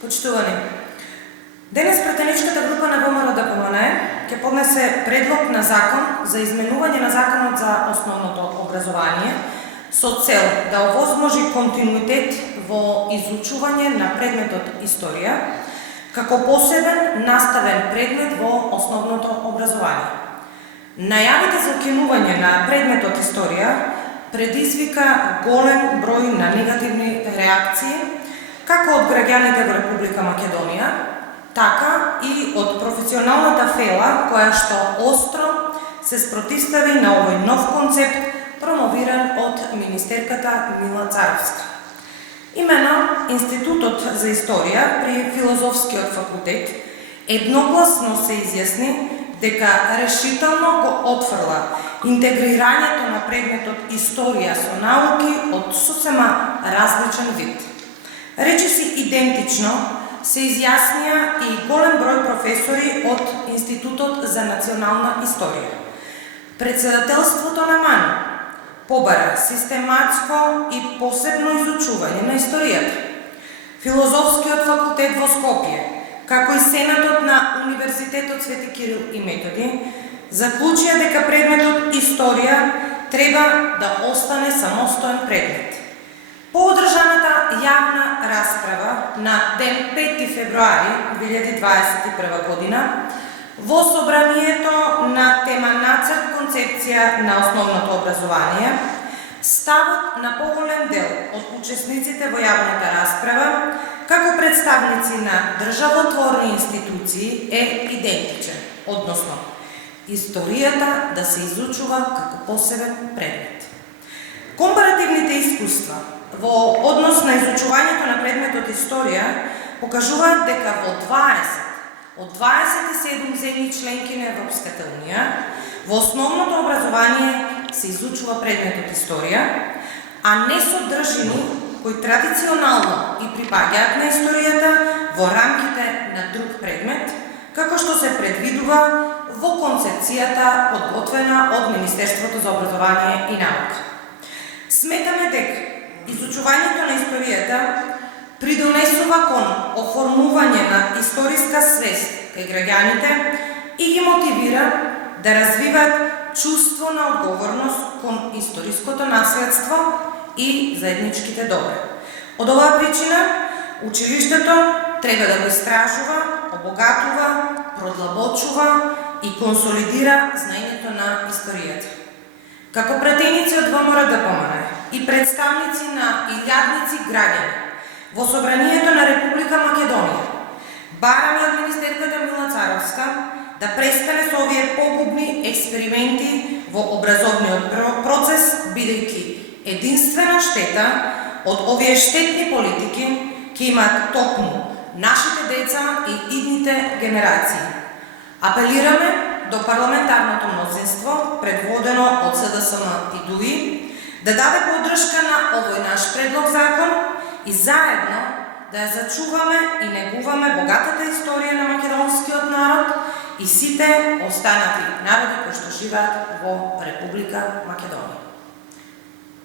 Почитувани, денес пратеничката група на ВМРО-ДПМН ќе поднесе предлог на закон за изменување на Законот за основното образование со цел да овозможи континуитет во изучување на предметот историја како посебен наставен предмет во основното образование. Најавите за укинување на предметот историја предизвика голем број на негативни реакции како од граѓаните во Република Македонија, така и од професионалната фела која што остро се спротивстави на овој нов концепт промовиран од министерката Мила Царовска. Имено, Институтот за историја при Филозофскиот факултет едногласно се изјасни дека решително го отфрла интегрирањето на предметот историја со науки од сосема различен вид. Речиси идентично се изјаснија и голем број професори од Институтот за национална историја. Председателството на МАН побара систематско и посебно изучување на историјата. Филозофскиот факултет во Скопје, како и Сенатот на Универзитетот Свети Кирил и Методи, заклучија дека предметот историја треба да остане самостоен предмет. По одржаната јавна расправа на ден 5 февруари 2021 година во собранието на тема Нацрт концепција на основното образование, ставот на поголем дел од учесниците во јавната расправа, како представници на државотворни институции е идентичен, односно историјата да се изучува како посебен предмет. Компаративните искуства во однос на изучувањето на предметот историја покажуваат дека во 20 од 27 земји членки на Европската унија во основното образование се изучува предметот историја, а не содржини кои традиционално и припаѓаат на историјата во рамките на друг предмет, како што се предвидува во концепцијата подготвена од Министерството за образование и наука. Сметаме дека изучувањето на историјата придонесува кон оформување на историска свест кај граѓаните и ги мотивира да развиваат чувство на одговорност кон историското наследство и заедничките добра. Од оваа причина, училиштето треба да го истражува, обогатува, продлабочува и консолидира знаењето на историјата. Како пратеници од ВМРО-ДПМН и представници на илјадници граѓани во собранието на Република Македонија, бараме од министерката Мила Царовска да престане со овие погубни експерименти во образовниот процес, бидејќи единствена штета од овие штетни политики ќе имаат токму нашите деца и идните генерации. Апелираме до парламентарното мнозинство, предводено од СДСМ и ДУИ, да даде поддршка на овој наш предлог закон и заедно да ја зачуваме и негуваме богатата историја на македонскиот народ и сите останати народи кои што живеат во Република Македонија.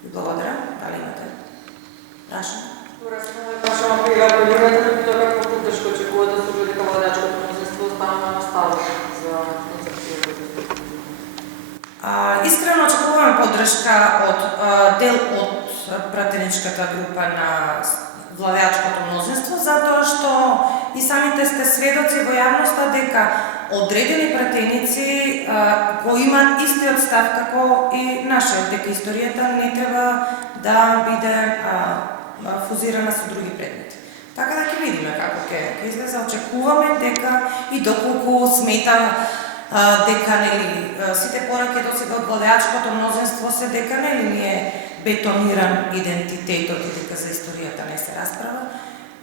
Ви благодарам. Дали имате прашање? Добре, само апелирате на како поддршка очекувате со дека владачкото мнозинство останува на ставот за концепцијата. Искрено очекуваме поддршка од дел од пратеничката група на владеачкото мнозинство, затоа што и самите сте сведоци во јавноста дека одредени пратеници го имаат истиот став како и нашиот, дека историјата не треба да биде фузирана со други предмети. Така да ќе видиме како ќе излезе. Очекуваме дека и доколку смета дека нели сите пораки досега од владеачкото мнозинство се дека нели ни е бетониран идентитетот и дека за историјата не се расправа,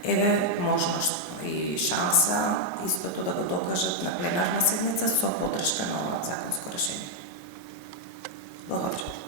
еве можност и шанса истото да го докажат на пленарна седница со поддршка на ова законско решение. Благодарам.